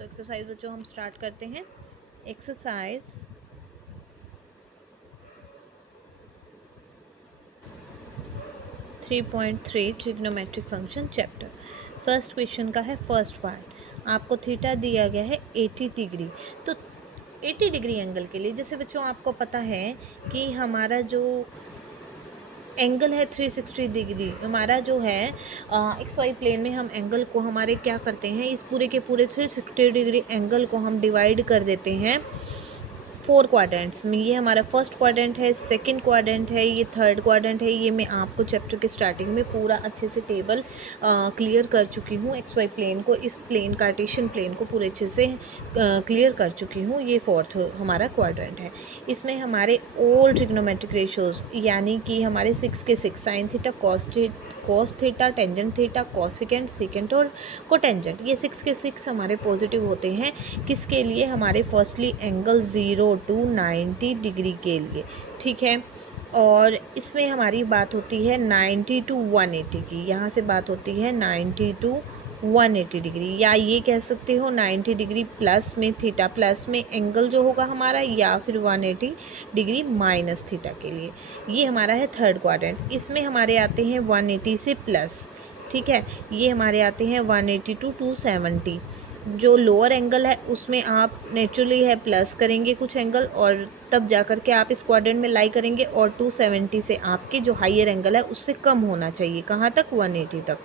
तो एक्सरसाइज बच्चों हम स्टार्ट करते हैं। Exercise 3.3 trigonometric function chapter. First question का है फर्स्ट पार्ट। आपको थीटा दिया गया है 80 डिग्री। तो 80 डिग्री एंगल के लिए जैसे बच्चों आपको पता है कि हमारा जो एंगल है 360 डिग्री, हमारा जो है एक्स वाई प्लेन में हम एंगल को हमारे क्या करते हैं, इस पूरे के पूरे 360 डिग्री एंगल को हम डिवाइड कर देते हैं 4 क्वाड्रेंट्स में। ये हमारा फर्स्ट क्वाड्रेंट है, सेकंड क्वाड्रेंट है, ये थर्ड क्वाड्रेंट है। ये मैं आपको चैप्टर के स्टार्टिंग में पूरा अच्छे से टेबल क्लियर कर चुकी हूँ। एक्स वाई प्लेन को, इस प्लेन कार्टेशियन प्लेन को पूरे अच्छे से क्लियर कर चुकी हूँ। ये फोर्थ हमारा क्वाड्रेंट है। इसमें हमारे ऑल ट्रिग्नोमेट्रिक रेशियोज यानी कि हमारे 6 के 6 sine theta, cos theta, tangent theta, cosecant, secant और कोटेंजेंट, ये 6 के 6 हमारे पॉजिटिव होते हैं। किसके लिए? हमारे फर्स्टली एंगल 0 to 90 डिग्री के लिए, ठीक है। और इसमें हमारी बात होती है 90 to 180 की। यहाँ से बात होती है 90 to 180 डिग्री, या ये कह सकते हो 90 डिग्री प्लस में थीटा, प्लस में एंगल जो होगा हमारा, या फिर 180 डिग्री माइनस थीटा के लिए। ये हमारा है थर्ड क्वाड्रेंट। इसमें हमारे आते हैं 180 से प्लस, ठीक है। ये हमारे आते हैं 180 to 270। जो लोअर एंगल है उसमें आप नेचुरली है प्लस करेंगे कुछ एंगल, और तब जा कर के आप इस क्वाड्रेंट में लाई करेंगे। और 270 से आपके जो हायर एंगल है उससे कम होना चाहिए, कहाँ तक? 180 तक।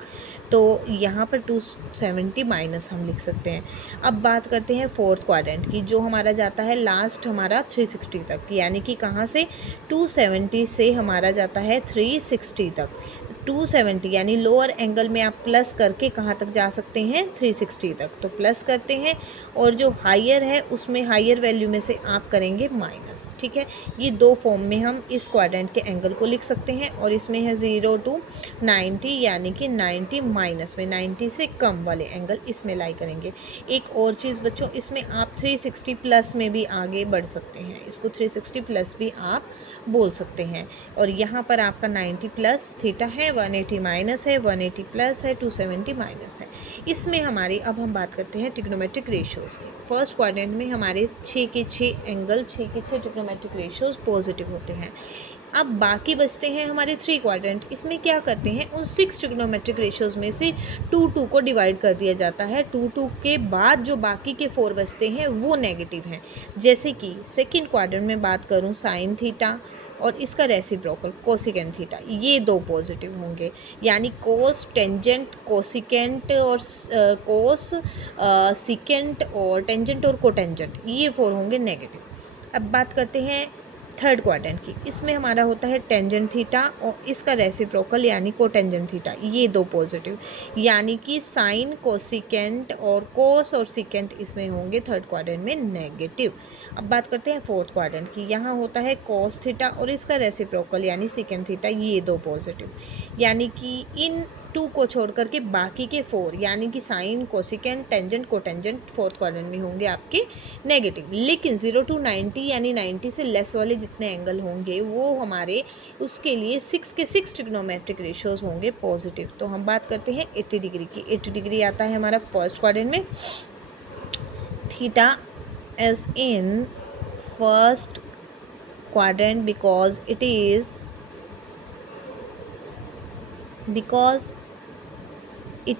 तो यहाँ पर 270 माइनस हम लिख सकते हैं। अब बात करते हैं फोर्थ क्वाड्रेंट की, जो हमारा जाता है लास्ट हमारा 360 तक, यानी कि कहाँ से? 270 से हमारा जाता है 360 तक। 270 यानी लोअर एंगल में आप प्लस करके कहाँ तक जा सकते हैं? 360 तक। तो प्लस करते हैं, और जो हायर है उसमें हायर वैल्यू में से आप करेंगे माइनस, ठीक है। ये दो फॉर्म में हम इस क्वाड्रेंट के एंगल को लिख सकते हैं। और इसमें है 0 to 90 यानी कि 90 माइनस में 90 से कम वाले एंगल इसमें लाई करेंगे। एक और चीज़ बच्चों, इसमें आप 360 प्लस में भी आगे बढ़ सकते हैं, इसको 360 प्लस भी आप बोल सकते हैं। और यहाँ पर आपका 90 प्लस थीटा है, 180 माइनस है, 180 प्लस है, 270 माइनस है। इसमें हमारी अब हम बात करते हैं ट्रिग्नोमेट्रिक रेशियोज़ की। फर्स्ट क्वाड्रेंट में हमारे 6 के 6 एंगल, 6 के 6 ट्रिग्नोमेट्रिक रेशियोज़ पॉजिटिव होते हैं। अब बाकी बचते हैं हमारे 3 क्वाड्रेंट। इसमें क्या करते हैं, उन 6 ट्रिग्नोमेट्रिक रेशियोज़ में से 2 को डिवाइड कर दिया जाता है। 2 के बाद जो बाकी के 4 बचते हैं वो नेगेटिव हैं। जैसे कि सेकेंड क्वाड्रेंट में बात करूँ, साइन थीटा और इसका रेसिप्रोकल कोसिकेंट थीटा, ये 2 पॉजिटिव होंगे। यानी कोस, टेंजेंट, कोसिकेंट और कोस, सिकेंट और टेंजेंट और कोटेंजेंट, ये 4 होंगे नेगेटिव। अब बात करते हैं थर्ड क्वाड्रेंट की। इसमें हमारा होता है टेंजेंट थीटा और इसका रेसिप्रोकल यानी कोटेंजेंट थीटा, ये 2 पॉजिटिव। यानी कि साइन, कोसिकेंट और कोस और सिकेंट इसमें होंगे थर्ड क्वाड्रेंट में नेगेटिव। अब बात करते हैं फोर्थ क्वाड्रेंट की। यहाँ होता है कोस थीटा और इसका रेसिप्रोकल यानी सिकेंट थीटा, ये 2 पॉजिटिव। यानी कि इन 2 को छोड़ करके बाकी के 4 यानी कि sine, cosecant, tangent, cotangent fourth quadrant में होंगे आपके नेगेटिव। लेकिन 0 to 90 यानी 90 से लेस वाले जितने एंगल होंगे वो हमारे उसके लिए 6 के 6 ट्रिग्नोमेट्रिक रेशियोज़ होंगे पॉजिटिव। तो हम बात करते हैं 80 डिग्री की। 80 डिग्री आता है हमारा फर्स्ट क्वाड्रेंट में। Theta is in first quadrant because it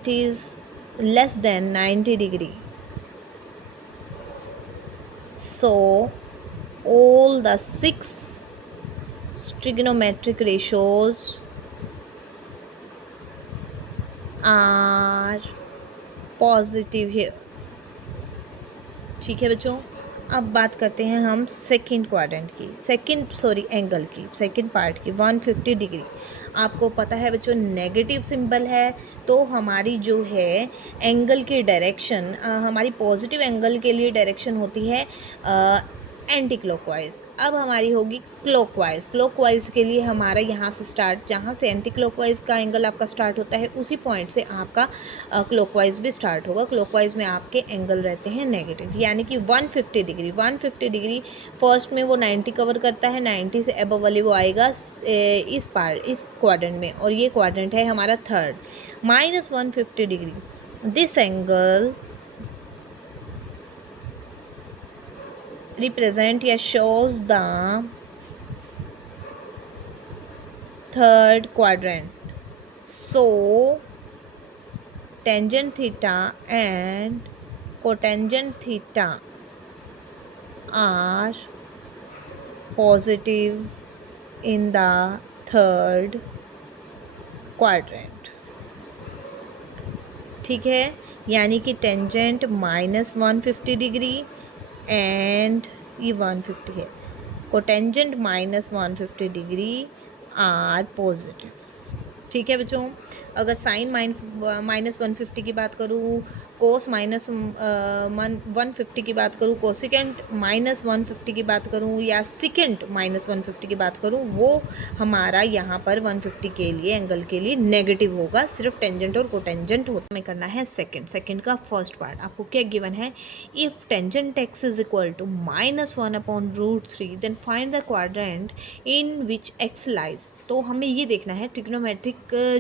is less than 90 degree. So all the 6 trigonometric ratios are positive here. ठीक है बच्चों। अब बात करते हैं हम सेकंड क्वाड्रेंट की, एंगल की, सेकंड पार्ट की 150 डिग्री। आपको पता है बच्चों नेगेटिव सिंबल है तो हमारी जो है एंगल की डायरेक्शन, हमारी पॉजिटिव एंगल के लिए डायरेक्शन होती है एंटी क्लॉकवाइज। अब हमारी होगी क्लॉकवाइज। क्लॉकवाइज के लिए हमारा यहाँ से स्टार्ट, जहाँ से एंटी क्लॉकवाइज का एंगल आपका स्टार्ट होता है उसी पॉइंट से आपका क्लॉकवाइज भी स्टार्ट होगा। क्लॉकवाइज में आपके एंगल रहते हैं नेगेटिव, यानी कि 150 डिग्री। 150 डिग्री फर्स्ट में वो 90 कवर करता है, 90 से अबव वाली वो आएगा इस क्वाड्रेंट में, और ये क्वाड्रेंट है हमारा third. -150 degree, this angle represent या shows the third quadrant. So tangent theta and cotangent theta are positive in the third quadrant. ठीक है, यानी कि टेंजेंट -150 डिग्री एंड ये 150 है, कोटेंजेंट -150 डिग्री आर पॉजिटिव. ठीक है बच्चों, अगर साइन -150 की बात करूँ, कोस -150 की बात करूँ, कोसिकेंट -150 की बात करूँ या सिकेंट -150 की बात करूँ, वो हमारा यहाँ पर 150 के लिए एंगल के लिए नेगेटिव होगा. सिर्फ टेंजेंट और कोटेंजेंट होता हमें करना है सेकंड का फर्स्ट पार्ट. आपको क्या गिवन है, if tangent x is equal to -1/√3 then find the quadrant in which x lies. तो हमें ये देखना है ट्रिग्नोमेट्रिक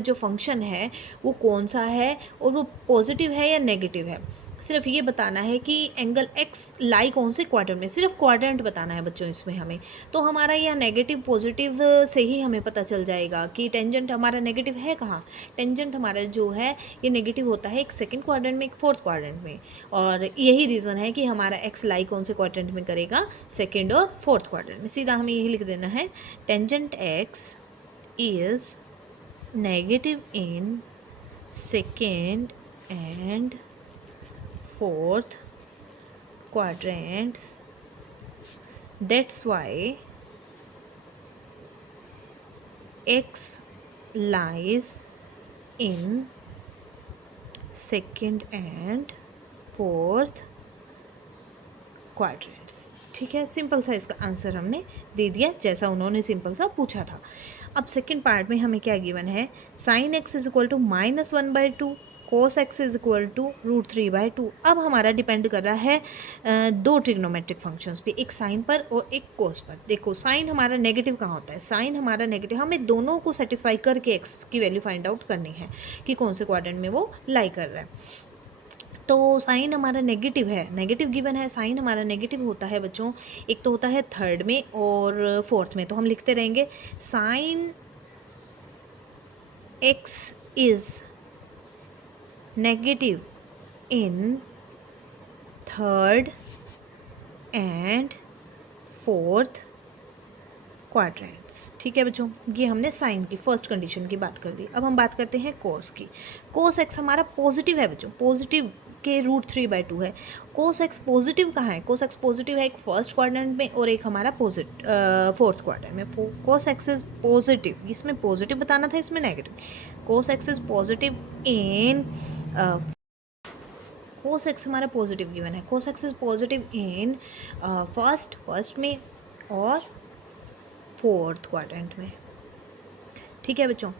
जो फंक्शन है वो कौन सा है और वो पॉजिटिव है या नेगेटिव है. सिर्फ ये बताना है कि एंगल एक्स लाई कौन से क्वाड्रेंट में, सिर्फ क्वाड्रेंट बताना है बच्चों इसमें हमें. तो हमारा यह नेगेटिव पॉजिटिव से ही हमें पता चल जाएगा कि टेंजेंट हमारा नेगेटिव है कहाँ. टेंजेंट हमारा जो है ये नेगेटिव होता है एक सेकंड क्वाड्रेंट में, एक फोर्थ क्वाड्रेंट में. और यही रीज़न है कि हमारा एक्स लाई कौन से क्वाड्रेंट में करेगा, सेकेंड और फोर्थ क्वाड्रेंट में. सीधा हमें यही लिख देना है, tangent x is negative in second and fourth quadrants. That's why x lies in second and fourth quadrants. ठीक है, सिंपल सा इसका आंसर हमने दे दिया जैसा उन्होंने सिंपल सा पूछा था. अब सेकंड पार्ट में हमें क्या गिवन है, sine x is equal to -1/2, cos x is equal to √3/2. अब हमारा डिपेंड कर रहा है दो ट्रिग्नोमेट्रिक फंक्शंस पे, एक साइन पर और एक कोस पर. देखो साइन हमारा नेगेटिव कहाँ होता है, साइन हमारा नेगेटिव, हमें दोनों को सेटिस्फाई करके एक्स की वैल्यू फाइंड आउट करनी है कि कौन से क्वाड्रेंट में वो लाई कर रहा है. तो साइन हमारा नेगेटिव है, नेगेटिव गिवन है, साइन हमारा नेगेटिव होता है बच्चों, एक तो होता है थर्ड में और फोर्थ में. तो हम लिखते रहेंगे sign x is negative in third and fourth quadrants. ठीक है बच्चों, ये हमने साइन की फर्स्ट कंडीशन की बात कर दी. अब हम बात करते हैं कोस की. कोस एक्स हमारा पॉजिटिव है बच्चों, पॉजिटिव के √3/2 है. कोस एक्स पॉजिटिव कहाँ है, कोस एक्स पॉजिटिव है एक फर्स्ट क्वाड्रेंट में और एक हमारा फोर्थ क्वाड्रेंट में. कोस एक्स इज पॉजिटिव, इसमें पॉजिटिव बताना था, इसमें negative. Cos x is positive in cos x हमारा पॉजिटिव गिवन है, कोस x is positive in first में और फोर्थ क्वाड्रेंट में. ठीक है बच्चों,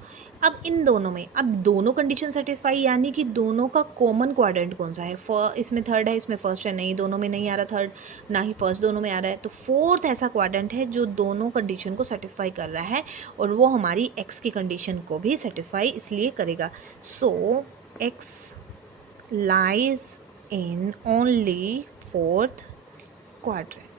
अब इन दोनों में, अब दोनों कंडीशन सेटिस्फाई, यानी कि दोनों का कॉमन क्वाड्रेंट कौन सा है, इसमें थर्ड है, इसमें फर्स्ट है, नहीं दोनों में नहीं आ रहा थर्ड, ना ही फर्स्ट दोनों में आ रहा है. तो फोर्थ ऐसा क्वाड्रेंट है जो दोनों कंडीशन को सेटिस्फाई कर रहा है और वो हमारी एक्स की कंडीशन को भी सेटिस्फाई इसलिए करेगा. So x lies in only fourth quadrant.